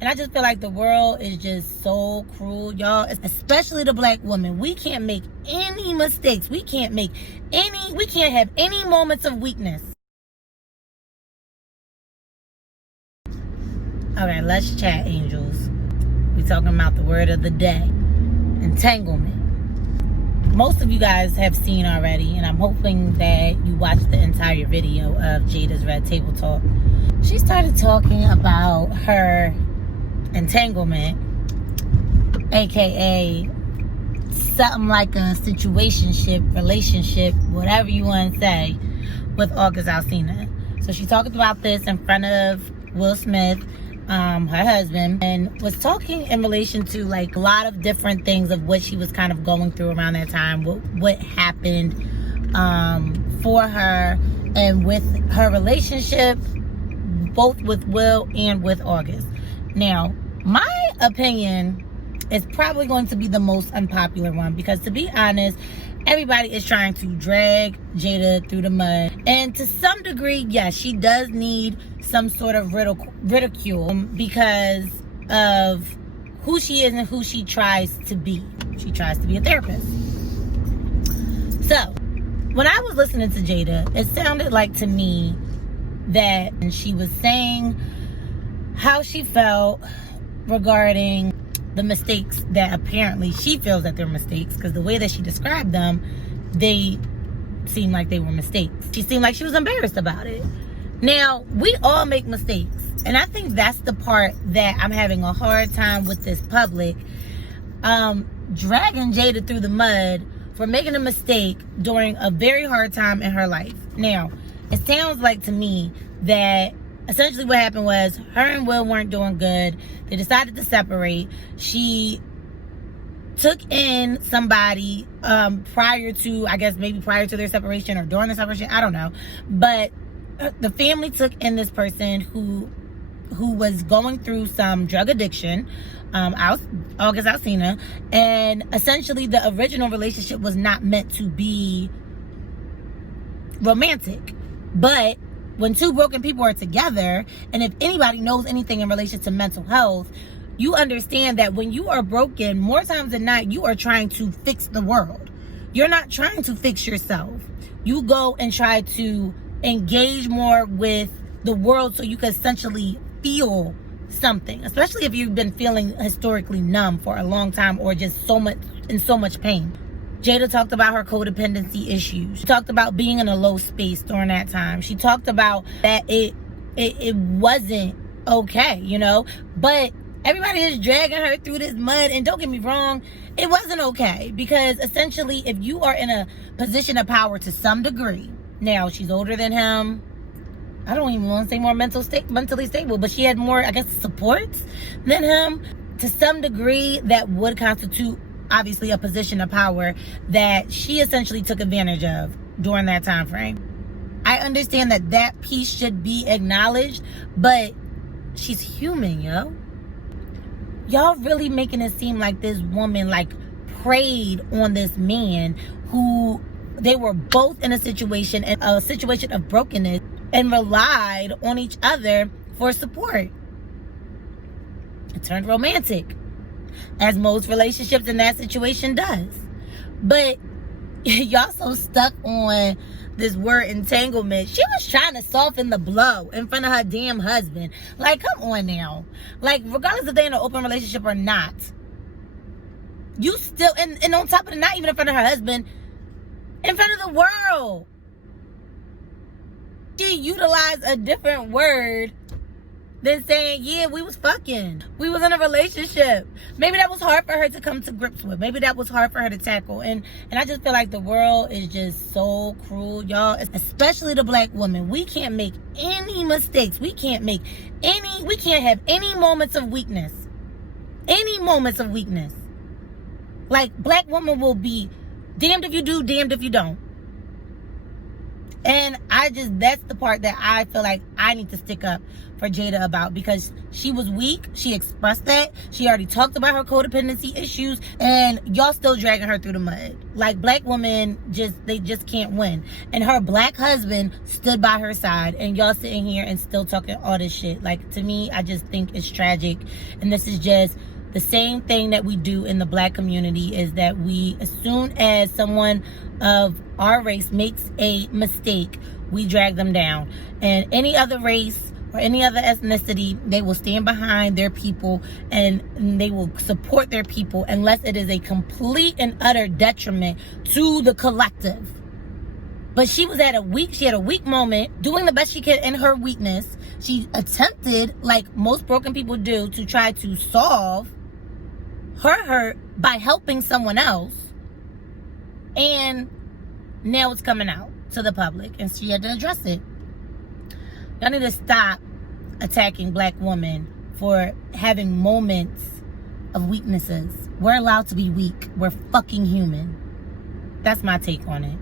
And I just feel like the world is just so cruel, y'all. Especially the black woman. We can't make any mistakes. We can't have any moments of weakness. All right, let's chat, angels. We're talking about the word of the day. Entanglement. Most of you guys have seen already, and I'm hoping that you watched the entire video of Jada's Red Table Talk. She started talking about her entanglement, aka something like a situationship, relationship, whatever you want to say, with August Alsina. So she talked about this in front of Will Smith, her husband, and was talking in relation to like a lot of different things of what she was kind of going through around that time, what happened for her and with her relationship, both with Will and with August. Now, my opinion is probably going to be the most unpopular one, because to be honest, everybody is trying to drag Jada through the mud. And to some degree, yes, she does need some sort of ridicule because of who she is and who she tries to be. She tries to be a therapist. So, when I was listening to Jada, it sounded like to me that she was saying how she felt regarding the mistakes that apparently she feels that they're mistakes, because the way that she described them, they seemed like they were mistakes. She seemed like she was embarrassed about it. Now, we all make mistakes, and I think that's the part that I'm having a hard time with this public, dragging Jada through the mud for making a mistake during a very hard time in her life. Now, it sounds like to me that essentially what happened was her and Will weren't doing good. They decided to separate. She took in somebody prior to their separation or during the separation. I don't know. But the family took in this person who was going through some drug addiction, August Alsina. And essentially the original relationship was not meant to be romantic. But when two broken people are together, and if anybody knows anything in relation to mental health, you understand that when you are broken, more times than not, you are trying to fix the world. You're not trying to fix yourself. You go and try to engage more with the world so you can essentially feel something, especially if you've been feeling historically numb for a long time or just so much pain. Jada talked about her codependency issues. She talked about being in a low space during that time. She talked about that it wasn't okay, you know? But everybody is dragging her through this mud, and don't get me wrong, it wasn't okay. Because essentially, if you are in a position of power to some degree, now she's older than him, I don't even want to say more mentally stable, but she had more, I guess, supports than him. To some degree, that would constitute obviously a position of power that she essentially took advantage of during that time frame. I understand that piece should be acknowledged, but she's human, yo. Y'all really making it seem like this woman like preyed on this man who they were both in a situation of brokenness and relied on each other for support. It turned romantic, as most relationships in that situation does. But y'all so stuck on this word entanglement. She was trying to soften the blow in front of her damn husband. Like, come on now. Like, regardless if they're in an open relationship or not, you still, and on top of it, not even in front of her husband, in front of the world. She utilized a different word than saying, yeah, we was fucking. We was in a relationship. Maybe that was hard for her to come to grips with. Maybe that was hard for her to tackle. And I just feel like the world is just so cruel, y'all. Especially the black woman. We can't make any mistakes. We can't have any moments of weakness. Any moments of weakness. Like, black woman will be damned if you do, damned if you don't. And that's the part that I feel like I need to stick up for Jada about, because she was weak. She expressed that. She already talked about her codependency issues, and y'all still dragging her through the mud. Like, black women they just can't win. And her black husband stood by her side, and y'all sitting here and still talking all this shit. Like, to me, I just think it's tragic. And this is just the same thing that we do in the black community, is that we, as soon as someone of our race makes a mistake, we drag them down. And any other race or any other ethnicity, they will stand behind their people and they will support their people unless it is a complete and utter detriment to the collective. But she had a weak moment, doing the best she could in her weakness. She attempted, like most broken people do, to try to solve her hurt by helping someone else. And now it's coming out to the public, and she had to address it. Y'all need to stop attacking black women for having moments of weaknesses. We're allowed to be weak. We're fucking human. That's my take on it.